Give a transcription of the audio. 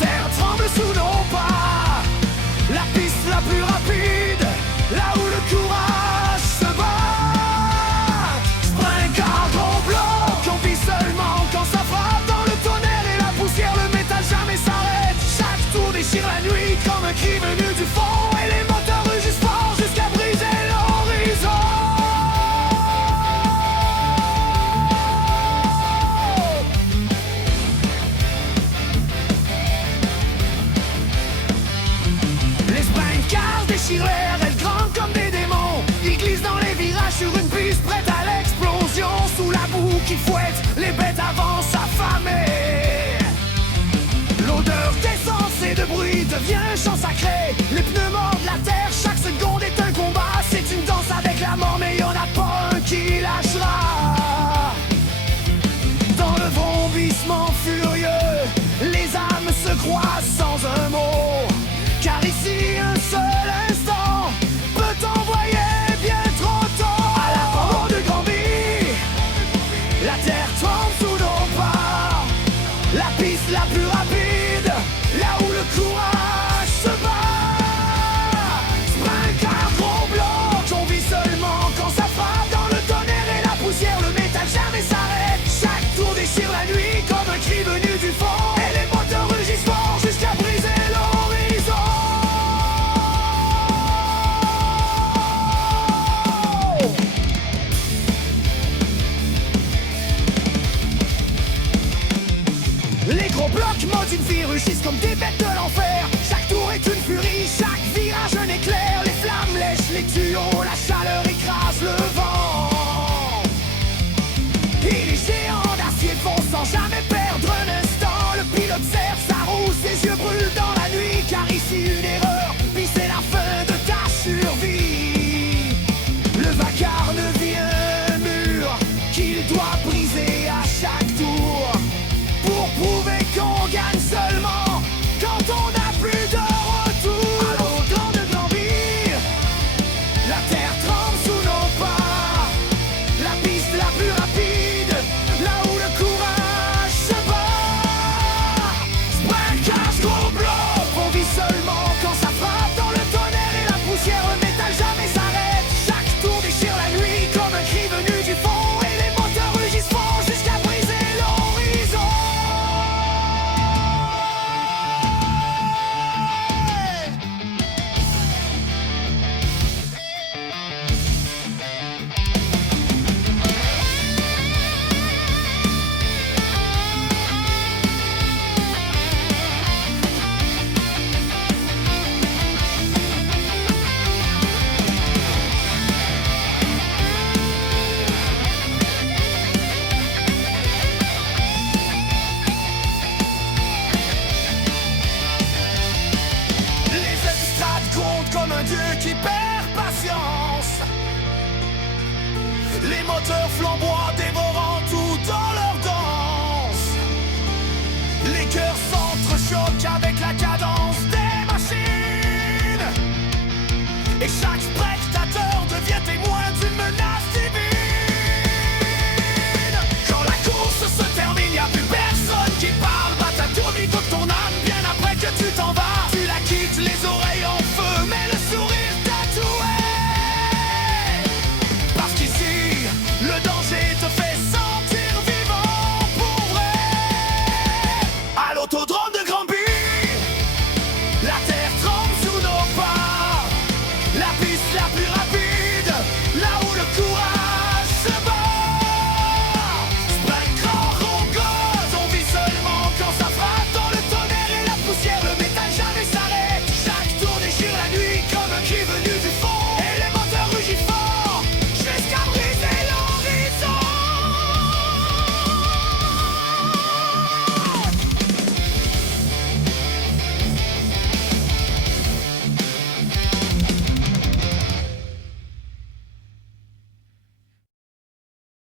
terre tremble sous nos pas. La piste la plus rapide, là où le courage se bat. Sprint car gros bloc, on vit seulement quand ça frappe. Dans le tonnerre et la poussière, le métal jamais s'arrête. Chaque tour déchire la nuit comme un cri venu du fond. Et les moteurs rugissent fort jusqu'à briser l'horizon. Les sprintcars déchirent l'air, elles grandent comme des démons. Ils glissent dans les virages sur une piste prête à l'explosion. Sous la boue qui fouette, les bêtes avancent affamées. L'odeur d'essence et de bruit devient un chant sacré. Les pneus mordent la terre, chaque seconde est un combat. C'est une danse avec la mort, mais y'en a pas un qui lâchera. Dans le vrombissement furieux, les âmes se croisent sans un mot. Car ici un seul instant peut t'envoyer bien trop tôt. À l'abandon de Granby, la terre tremble sous nos pas. La piste la plus rapide, là où le courage se bat. Sprint car gros bloc, on vit seulement quand ça frappe. Dans le tonnerre et la poussière, le métal jamais s'arrête. Chaque tour déchire la nuit comme un cri venu du fond. Et les moteurs rugissent fort jusqu'à briser l'horizon. Les gros blocs modifient, rugissent comme des bêtes de l'enfer. Chaque tour est une furie, chaque virage un éclair. Les flammes lèchent les tuyaux, la chaleur écrase le vent. Et les géants d'acier foncent sans jamais perdre un instant. Le pilote serre sa roue, ses yeux brûlent dans la nuit. Car ici une erreur, puis c'est la fin de ta survie. Le vacarme devient un mur qu'il doit briser à chaque tour. Pour prouver qu'on gagne seulement quand on n'a plus de retour. À l'automne de Granby, la terre tremble sous nos pas. La piste la plus rapide, là où le courage se bat. Sprint car gros bloc, on vit seulement quand ça frappe. Dans le tonnerre et la poussière, le métal jamais s'arrête. Chaque tour déchire la nuit comme un cri venu du fond. Et les moteurs rugissent fort jusqu'à briser l'horizon. Les estrades comptent comme un dieu qui perd patience. Les moteurs flamboient, dévorant tout dans leur danse. Les cœurs s'entrechoquent avec la cadence.